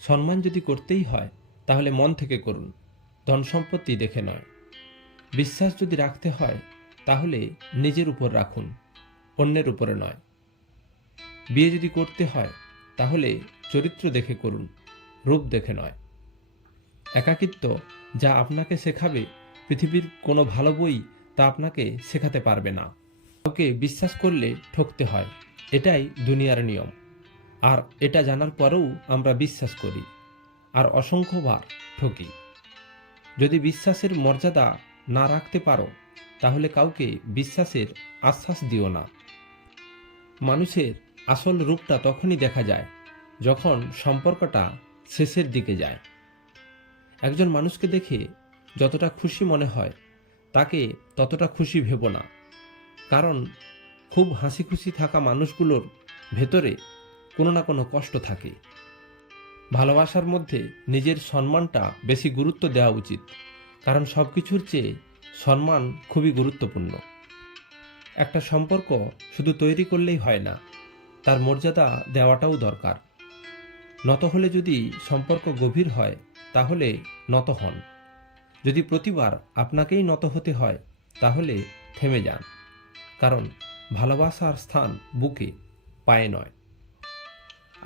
সম্মান যদি করতেই হয় তাহলে মন থেকে করুন, ধন সম্পত্তি দেখে নয়। বিশ্বাস যদি রাখতে হয় তাহলে নিজের উপর রাখুন, অন্যের উপরে নয়। বিয়ে যদি করতে হয় তাহলে চরিত্র দেখে করুন, রূপ দেখে নয়। একাকিত্ব যা আপনাকে শেখাবে পৃথিবীর কোনো ভালো বই তা আপনাকে শেখাতে পারবে না। কাউকে বিশ্বাস করলে ঠকতে হয়, এটাই দুনিয়ার নিয়ম। আর এটা জানার পরেও আমরা বিশ্বাস করি আর অসংখ্যবার ঠকি। যদি বিশ্বাসের মর্যাদা না রাখতে পারো তাহলে কাউকে বিশ্বাসের আশ্বাস দিও না। মানুষের আসল রূপটা তখনই দেখা যায় যখন সম্পর্কটা শেষের দিকে যায়। একজন মানুষকে দেখে যতটা খুশি মনে হয় তাকে ততটা খুশি ভেবো না, কারণ খুব হাসি খুশি থাকা মানুষগুলোর ভেতরে কোনো না কোনো কষ্ট থাকে। ভালোবাসার মধ্যে নিজের সম্মানটা বেশি গুরুত্ব দেওয়া উচিত, কারণ সব কিছুর চেয়ে সম্মান খুবই গুরুত্বপূর্ণ। একটা সম্পর্ক শুধু তৈরি করলেই হয় না, তার মর্যাদা দেওয়াটাও দরকার। নত হলে যদি সম্পর্ক গভীর হয় তাহলে নত হন। যদি প্রতিবার আপনাকেই নত হতে হয় তাহলে থেমে যান, কারণ ভালোবাসার স্থান বুকে, পায়ে নয়।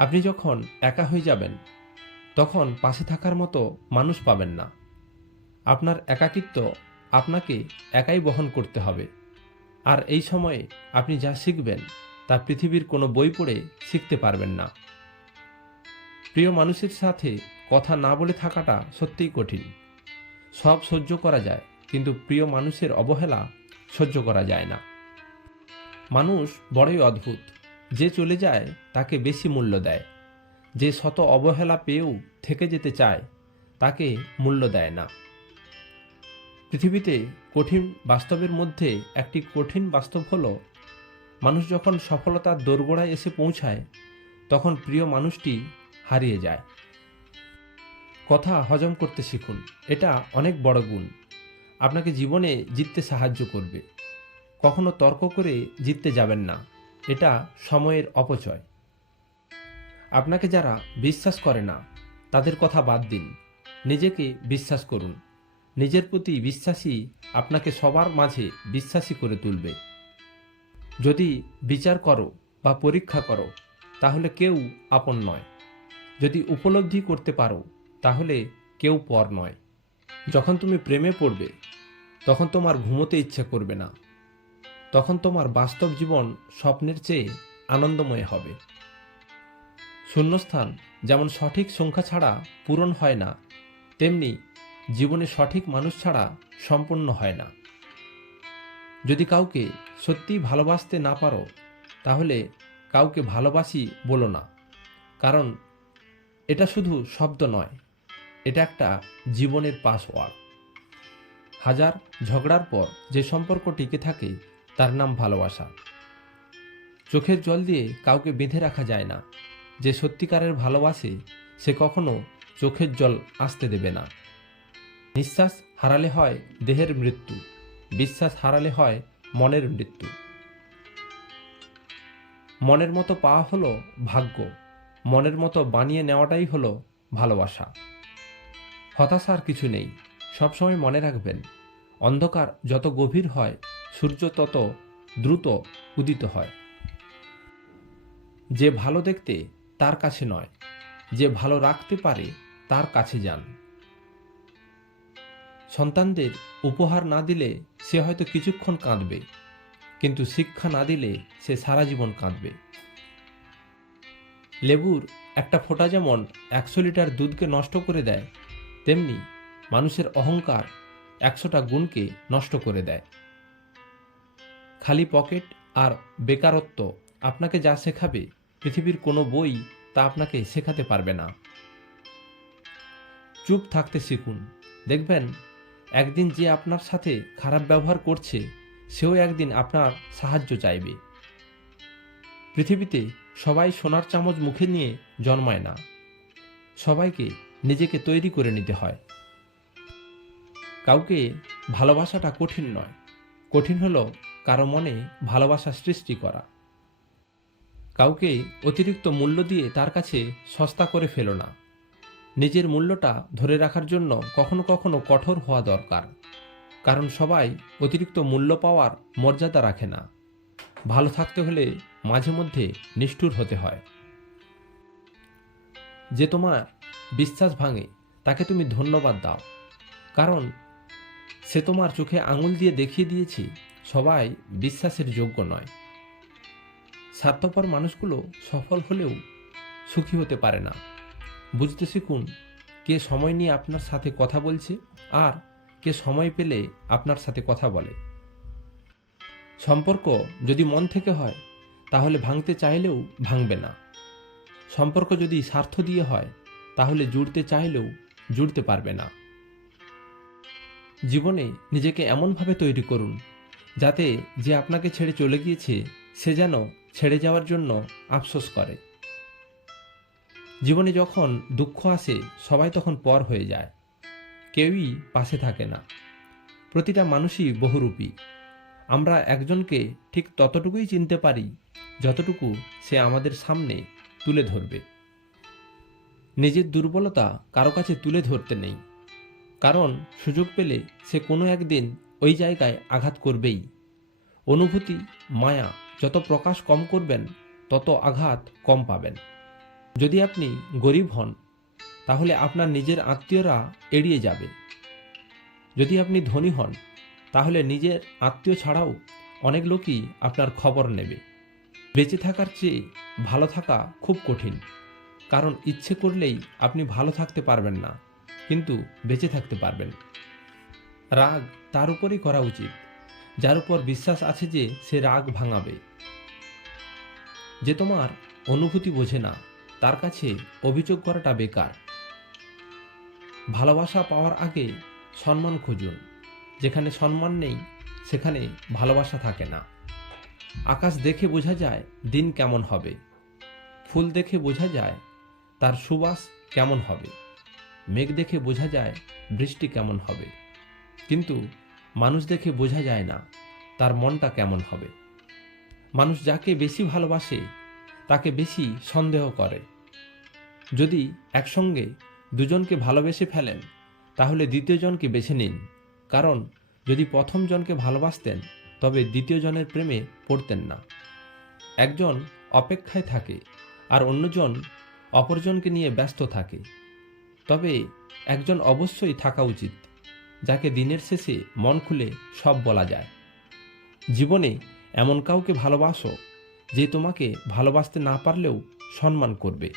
আপনি যখন একা হয়ে যাবেন তখন পাশে থাকার মতো মানুষ পাবেন না। আপনার একাকিত্ব আপনাকে একাই বহন করতে হবে। আর এই সময়ে আপনি যা শিখবেন তা পৃথিবীর কোনো বই পড়ে শিখতে পারবেন না। প্রিয় মানুষের সাথে কথা না বলে থাকাটা সত্যিই কঠিন। সব সহ্য করা যায়, কিন্তু প্রিয় মানুষের অবহেলা সহ্য করা যায় না। মানুষ বড়ই অদ্ভুত, যে চলে যায় তাকে বেশি মূল্য দেয়, যে শত অবহেলা পেয়েও থেকে যেতে চায় তাকে মূল্য দেয় না। পৃথিবীতে কঠিন বাস্তবের মধ্যে একটি কঠিন বাস্তব হলো, মানুষ যখন সফলতার দোরগোড়ায় এসে পৌঁছায় তখন প্রিয় মানুষটি হারিয়ে যায়। কথা হজম করতে শিখুন, এটা অনেক বড় গুণ, আপনাকে জীবনে জিততে সাহায্য করবে। কখনো তর্ক করে জিততে যাবেন না, এটা সময়ের অপচয়। আপনাকে যারা বিশ্বাস করে না তাদের কথা বাদ দিন, নিজেকে বিশ্বাস করুন। নিজের প্রতি বিশ্বাসী আপনাকে সবার মাঝে বিশ্বাসী করে তুলবে। যদি বিচার করো বা পরীক্ষা করো তাহলে কেউ আপন নয়। যদি উপলব্ধি করতে পারো তাহলে কেউ পর নয়। যখন তুমি প্রেমে পড়বে তখন তোমার ঘুমোতে ইচ্ছা করবে না, তখন তোমার বাস্তব জীবন স্বপ্নের চেয়ে আনন্দময় হবে। শূন্যস্থান যেমন সঠিক সংখ্যা ছাড়া পূরণ হয় না, তেমনি জীবনে সঠিক মানুষ ছাড়া সম্পূর্ণ হয় না। যদি কাউকে সত্যিই ভালোবাসতে না পারো তাহলে কাউকে ভালোবাসি বলো না, কারণ এটা শুধু শব্দ নয়, এটা একটা জীবনের পাসওয়ার্ড। হাজার ঝগড়ার পর যে সম্পর্ক টিকে থাকে তার নাম ভালোবাসা। চোখের জল দিয়ে কাউকে বেঁধে রাখা যায় না, যে সত্যিকারের ভালোবাসে সে কখনো চোখের জল আসতে দেবে না। নিঃশ্বাস হারালে হয় দেহের মৃত্যু, বিশ্বাস হারালে হয় মনের মৃত্যু। মনের মতো পাওয়া হলো ভাগ্য, মনের মতো বানিয়ে নেওয়াটাই হলো ভালোবাসা। হতাশার কিছু নেই, সবসময় মনে রাখবেন, অন্ধকার যত গভীর হয় সূর্য তত দ্রুত উদিত হয়। যে ভালো দেখতে তার কাছে নয়, যে ভালো রাখতে পারে তার কাছে যান। সন্তানদের উপহার না দিলে সে হয়তো কিছুক্ষণ কাঁদবে, কিন্তু শিক্ষা না দিলে সে সারা জীবন কাঁদবে। লেবুর একটা ফোঁটা যেমন 100 লিটার দুধকে নষ্ট করে দেয়, তেমনি মানুষের অহংকার 100টা গুণকে নষ্ট করে দেয়। খালি পকেট আর বেকারত্ব আপনাকে যা শেখাবে পৃথিবীর কোনো বই তা আপনাকে শেখাতে পারবে না। চুপ থাকতে শিখুন, দেখবেন একদিন যে আপনার সাথে খারাপ ব্যবহার করছে সেও একদিন আপনার সাহায্য চাইবে। পৃথিবীতে সবাই সোনার চামচ মুখে নিয়ে জন্মায় না, সবাইকে নিজেকে তৈরি করে নিতে হয়। কাউকে ভালোবাসাটা কঠিন নয়, কঠিন হলো কারো মনে ভালোবাসা সৃষ্টি করা। কাউকে অতিরিক্ত মূল্য দিয়ে তার কাছে সস্তা করে ফেলো না, নিজের মূল্যটা ধরে রাখার জন্য কখনো কখনো কঠোর হওয়া দরকার, কারণ সবাই অতিরিক্ত মূল্য পাওয়ার মর্যাদা রাখে না। ভালো থাকতে হলে মাঝে মধ্যে নিষ্ঠুর হতে হয়। যে তোমার বিশ্বাস ভাঙে তাকে তুমি ধন্যবাদ দাও, কারণ সে তোমার চোখে আঙুল দিয়ে দেখিয়ে দিয়েছে সবাই বিশ্বাসের যোগ্য নয়। স্বার্থপর মানুষগুলো সফল হলেও সুখী হতে পারে না। বুঝতে শিখুন কে সময় নিয়ে আপনার সাথে কথা বলছে আর কে সময় পেলে আপনার সাথে কথা বলে। সম্পর্ক যদি মন থেকে হয় তাহলে ভাঙতে চাইলেও ভাঙবে না। সম্পর্ক যদি স্বার্থ দিয়ে হয় তাহলে জুড়তে চাইলেও জুড়তে পারবে না। জীবনে নিজেকে এমনভাবে তৈরি করুন যাতে যে আপনাকে ছেড়ে চলে গিয়েছে সে যেন ছেড়ে যাওয়ার জন্য আফসোস করে। জীবনে যখন দুঃখ আসে সবাই তখন পর হয়ে যায়, কেউই পাশে থাকে না। প্রতিটা মানুষই বহুরূপী। আমরা একজনকে ঠিক ততটুকুই চিনতে পারি যতটুকু সে আমাদের সামনে তুলে ধরবে। নিজের দুর্বলতা কারো কাছে তুলে ধরতে নেই, কারণ সুযোগ পেলে সে কোনো একদিন ওই জায়গায় আঘাত করবেই। অনুভূতি, মায়া যত প্রকাশ কম করবেন তত আঘাত কম পাবেন। যদি আপনি গরিব হন তাহলে আপনার নিজের আত্মীয়রা এড়িয়ে যাবে। যদি আপনি ধনী হন তাহলে নিজের আত্মীয় ছাড়াও অনেক লোকই আপনার খবর নেবে। বেঁচে থাকার চেয়ে ভালো থাকা খুব কঠিন, কারণ ইচ্ছে করলেই আপনি ভালো থাকতে পারবেন না, কিন্তু বেঁচে থাকতে পারবেন। রাগ তার উপরই করা উচিত যার উপর বিশ্বাস আছে যে সে রাগ ভাঙাবে। যে তোমার অনুভূতি বোঝে না তার কাছে অভিযোগ করাটা বেকার। ভালোবাসা পাওয়ার আগে সম্মান খুঁজুন। যেখানে সম্মান নেই সেখানে ভালোবাসা থাকে না। আকাশ দেখে বোঝা যায় দিন কেমন হবে, ফুল দেখে বোঝা যায় তার সুবাস কেমন হবে, মেঘ দেখে বোঝা যায় বৃষ্টি কেমন হবে, কিন্তু মানুষ দেখে বোঝা যায় না তার মনটা কেমন হবে। মানুষ যাকে বেশি ভালোবাসে তাকে বেশি সন্দেহ করে। যদি একসঙ্গে দুজনকে ভালোবেসে ফেলেন তাহলে দ্বিতীয় জনকে বেছে নিন, কারণ যদি প্রথম জনকে ভালোবাসতেন তবে দ্বিতীয় জনের প্রেমে পড়তেন না। একজন অপেক্ষায় থাকে আর অন্যজন অপরজনকে নিয়ে ব্যস্ত থাকে, তবে একজন অবশ্যই থাকা উচিত যাকে দিনের শেষে মন খুলে সব বলা যায়। জীবনে এমন কাউকে ভালোবাসো যে তোমাকে ভালোবাসতে না পারলেও সম্মান করবে।